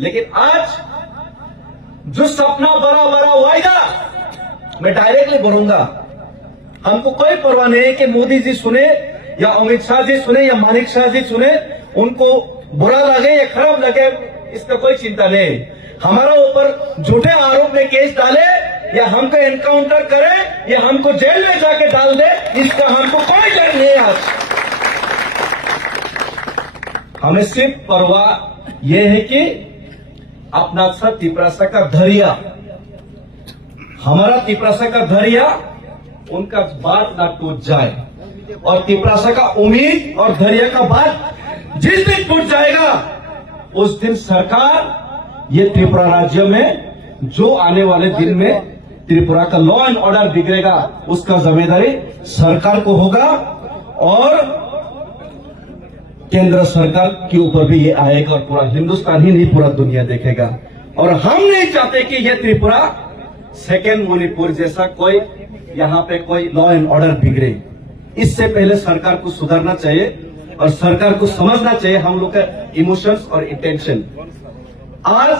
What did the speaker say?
लेकिन आज जो सपना बड़ा बड़ा वायदा, मैं डायरेक्टली बोलूंगा, हमको कोई परवाह नहीं है कि मोदी जी सुने या अमित शाह जी सुने या मानिक शाह जी सुने, उनको बुरा लगे या खराब लगे, इसका कोई चिंता नहीं। हमारा ऊपर झूठे आरोप में केस डाले या हमको एनकाउंटर करे या हमको जेल में जाके डाल दे, इसका हमको कोई डर नहीं है। आज हमें सिर्फ परवाह यह है कि अपना सा तिपरासा का धैर्य, हमारा तिपरासा का धैर्य उनका बात ना टूट जाए, और तिपरासा का उम्मीद और धैर्य का बात जिस दिन टूट जाएगा उस दिन सरकार ये त्रिपुरा राज्य में जो आने वाले दिन में त्रिपुरा का लॉ एंड ऑर्डर बिगड़ेगा उसका जिम्मेदारी सरकार को होगा, और केंद्र सरकार के ऊपर भी ये आएगा, और पूरा हिंदुस्तान ही नहीं पूरा दुनिया देखेगा। और हम नहीं चाहते कि ये त्रिपुरा सेकेंड मणिपुर जैसा कोई यहाँ पे कोई लॉ एंड ऑर्डर बिगड़े। इससे पहले सरकार को सुधरना चाहिए और सरकार को समझना चाहिए हम लोग का इमोशंस और इंटेंशन। आज